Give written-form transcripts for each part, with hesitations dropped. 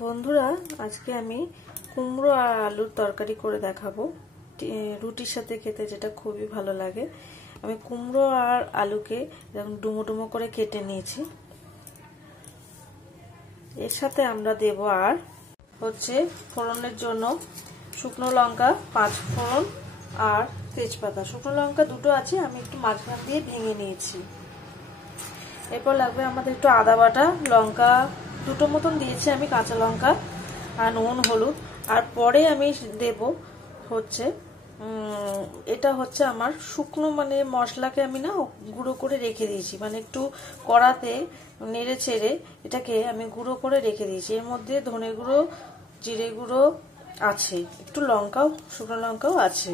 বন্ধুরা, আজকে আমি কুমড়ো আর আলুর তরকারি করে দেখাবো। রুটির সাথে খেতে যেটা খুবই ভালো লাগে। আমি কুমড়ো আর আলুকে এরকম ডুমো ডুমো করে কেটে নিয়েছি। এর সাথে আমরা দেব আর হচ্ছে ফোড়নের জন্য শুকনো লঙ্কা 5 ফোড়ন আর তেজপাতা। শুকনো লঙ্কা দুটো আছে, আমি একটু মাঝখান দিয়ে ভেঙে নিয়েছি। এরপর লাগবে আমাদের একটু আদা বাটা, লঙ্কা দুটো মতন দিয়েছি আমি, কাঁচা লঙ্কা আর নুন হলুদ। আর পরে আমি দেব হচ্ছে এটা হচ্ছে আমার শুকনো মানে মশলাকে আমি না গুঁড়ো করে রেখে দিয়েছি, মানে একটু কড়াতে নেড়ে ছেড়ে এটাকে আমি গুঁড়ো করে রেখে দিয়েছি। এর মধ্যে ধনে গুঁড়ো, জিরে গুঁড়ো আছে, একটু লঙ্কাও, শুকনো লঙ্কাও আছে।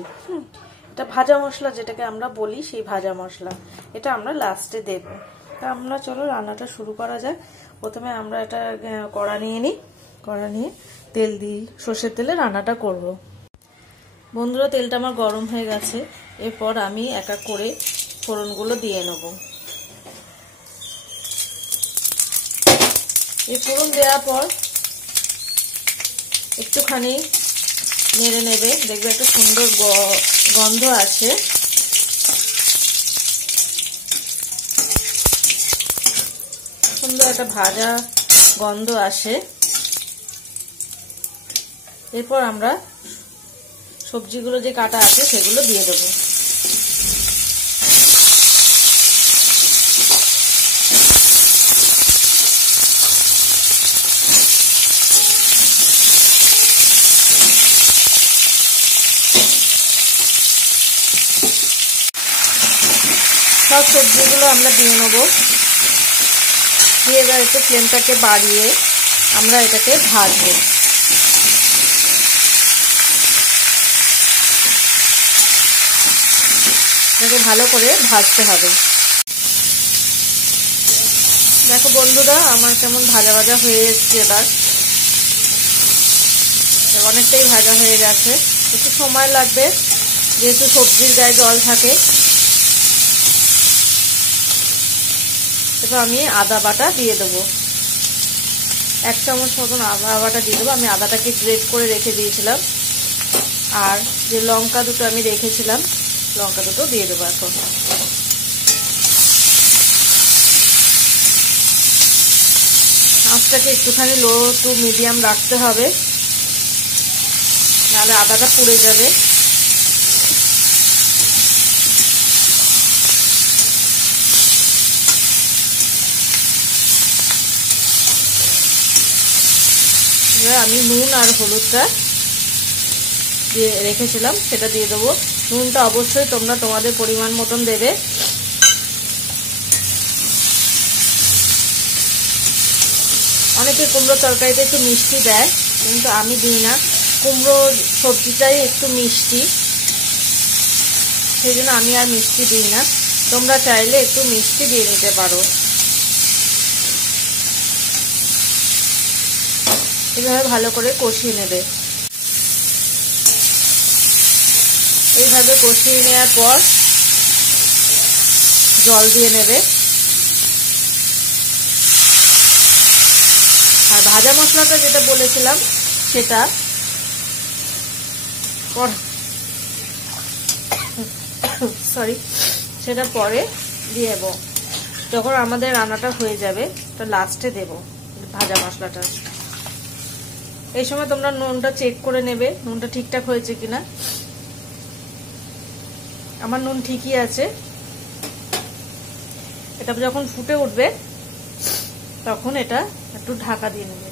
এটা ভাজা মশলা যেটাকে আমরা বলি, সেই ভাজা মশলা এটা আমরা লাস্টে দেব। তা আমরা চলো রান্নাটা শুরু করা যাক। প্রথমে আমরা এটা কড়া নিয়ে নিই, কড়া নিয়ে তেল দিই, সর্ষের তেলে রান্নাটা করব। বন্ধুরা, তেলটা আমার গরম হয়ে গেছে। এরপর আমি এক এক করে ফোড়নগুলো দিয়ে নেব। এই ফোড়ন দেওয়ার পর একটুখানি নেড়ে নেবে, দেখবে একটা সুন্দর গন্ধ আছে। সুন্দর একটা ভাজা গন্ধ আসে। এরপর আমরা সবজিগুলো যে কাটা আছে সেগুলো দিয়ে দেবো। সব সবজিগুলো আমরা দিয়ে নেবো। দিয়ে এবার একটু ফ্লেমটাকে বাড়িয়ে আমরা এটাকে ভাজবো। এটাকে ভালো করে ভাজতে হবে। দেখো বন্ধুরা, আমার কেমন ভাজা ভাজা হয়ে এসছে। এবার অনেকটাই ভাজা হয়ে গেছে, একটু সময় লাগবে যেহেতু সবজির গায়ে জল থাকে। এবার আমি আদা বাটা দিয়ে দেবো, 1 চামচ মতন আদা বাটা দিয়ে দেবো। আমি আদাটাকে গ্রেট করে রেখে দিয়েছিলাম। আর যে লঙ্কা দুটো আমি রেখেছিলাম, লঙ্কা দুটো দিয়ে দেবো এখন। আঁচটাকে একটুখানি লো টু মিডিয়াম রাখতে হবে, নাহলে আদাটা পুড়ে যাবে। আমি নুন আর হলুদটা দিয়ে রেখেছিলাম, সেটা দিয়ে দেবো। নুনটা অবশ্যই তোমরা তোমাদের পরিমাণ মতন দেবে। অনেকে কুমড়ো তরকারিতে একটু মিষ্টি দেয়, কিন্তু আমি দিই না। কুমড়ো সবজিটাই একটু মিষ্টি, সেই জন্য আমি আর মিষ্টি দিই না। তোমরা চাইলে একটু মিষ্টি দিয়ে নিতে পারো। এভাবে ভালো করে কষিয়ে নেবে। এইভাবে কষিয়ে নেওয়ার পর জল দিয়ে নেবে। আর ভাজা মশলাটা যেটা বলেছিলাম সেটা সেটা পরে দিয়ে দেবো। যখন আমাদের রান্নাটা হয়ে যাবে তো লাস্টে দেব ভাজা মশলাটা। এই সময় তোমরা নুনটা চেক করে নেবে, নুনটা ঠিকঠাক হয়েছে কিনা। আমার নুন ঠিকই আছে। এটা যখন ফুটে উঠবে তখন এটা একটু ঢাকা দিয়ে নেবে।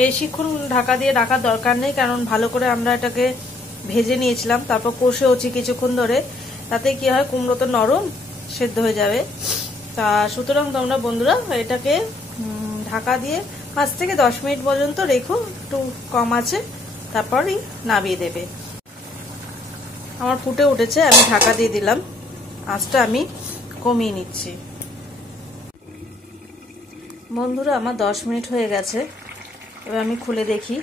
বেশিক্ষণ ঢাকা দিয়ে রাখার দরকার নেই, কারণ ভালো করে আমরা এটাকে ভেজে নিয়েছিলাম, তারপর কষেওছি কিছুক্ষণ ধরে। তাতে কি হয়, কুমড়ো তো নরম, সেদ্ধ হয়ে যাবে। তা সুতরাং তোমরা বন্ধুরা এটাকে ঢাকা দিয়ে 5 থেকে 10 মিনিট পর্যন্ত রেখো, একটু কম আছে, তারপরই নামিয়ে দেবে। আমার ফুটে উঠেছে, আমি ঢাকা দিয়ে দিলাম। আঁচটা আমি কমিয়ে নিচ্ছি। বন্ধুরা, আমার 10 মিনিট হয়ে গেছে। এবার আমি খুলে দেখি।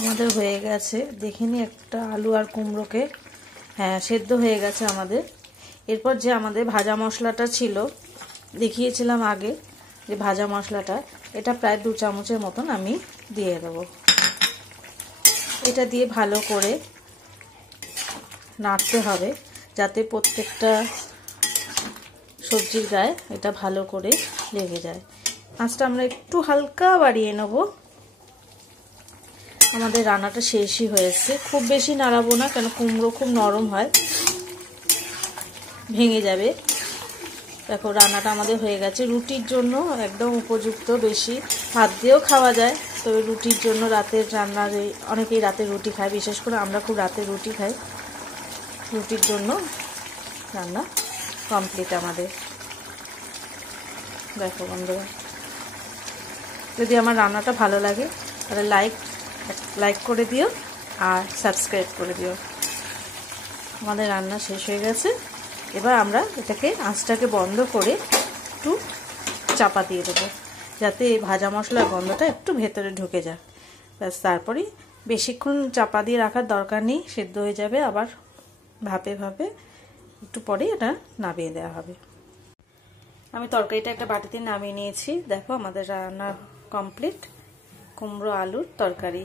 আমাদের হয়ে গেছে। দেখিনি একটা আলু আর কুমড়োকে, হ্যাঁ সেদ্ধ হয়ে গেছে আমাদের। এরপর যে আমাদের ভাজা মশলাটা ছিল, দেখিয়েছিলাম আগে যে ভাজা মশলাটা, এটা প্রায় 2 চামচের মতন আমি দিয়ে দেবো। এটা দিয়ে ভালো করে নাড়তে হবে যাতে প্রত্যেকটা সবজির গায়ে এটা ভালো করে লেগে যায়। আঁচটা আমরা একটু হালকা বাড়িয়ে নেব। আমাদের রান্নাটা শেষই হয়েছে, খুব বেশি নাড়াবো না, কেন কুমড়ো খুব নরম হয়, ভেঙে যাবে। দেখো রান্নাটা আমাদের হয়ে গেছে। রুটির জন্য একদম উপযুক্ত, বেশি ভাত দিয়েও খাওয়া যায়, তবে রুটির জন্য রাতের রান্না, অনেকেই রাতে রুটি খায়, বিশেষ করে আমরা খুব রাতে রুটি খাই। রুটির জন্য রান্না কমপ্লিট আমাদের। দেখো বন্ধুরা, যদি আমার রান্নাটা ভালো লাগে তাহলে লাইক করে দিও আর সাবস্ক্রাইব করে দিও। আমাদের রান্না শেষ হয়ে গেছে। এবার আমরা এটাকে আঁচটাকে বন্ধ করে একটু চাপা দিয়ে দেবো, যাতে এই ভাজা মশলার গন্ধটা একটু ভেতরে ঢুকে যায়। ব্যাস, তারপরেই বেশিক্ষণ চাপা দিয়ে রাখার দরকার নেই, সেদ্ধ হয়ে যাবে। আবার ভাপে ভাপে একটু পরেই এটা নামিয়ে দেওয়া হবে। আমি তরকারিটা একটা বাটিতে নামিয়ে নিয়েছি। দেখো আমাদের রান্না কমপ্লিট, কুমড়ো আলুর তরকারি।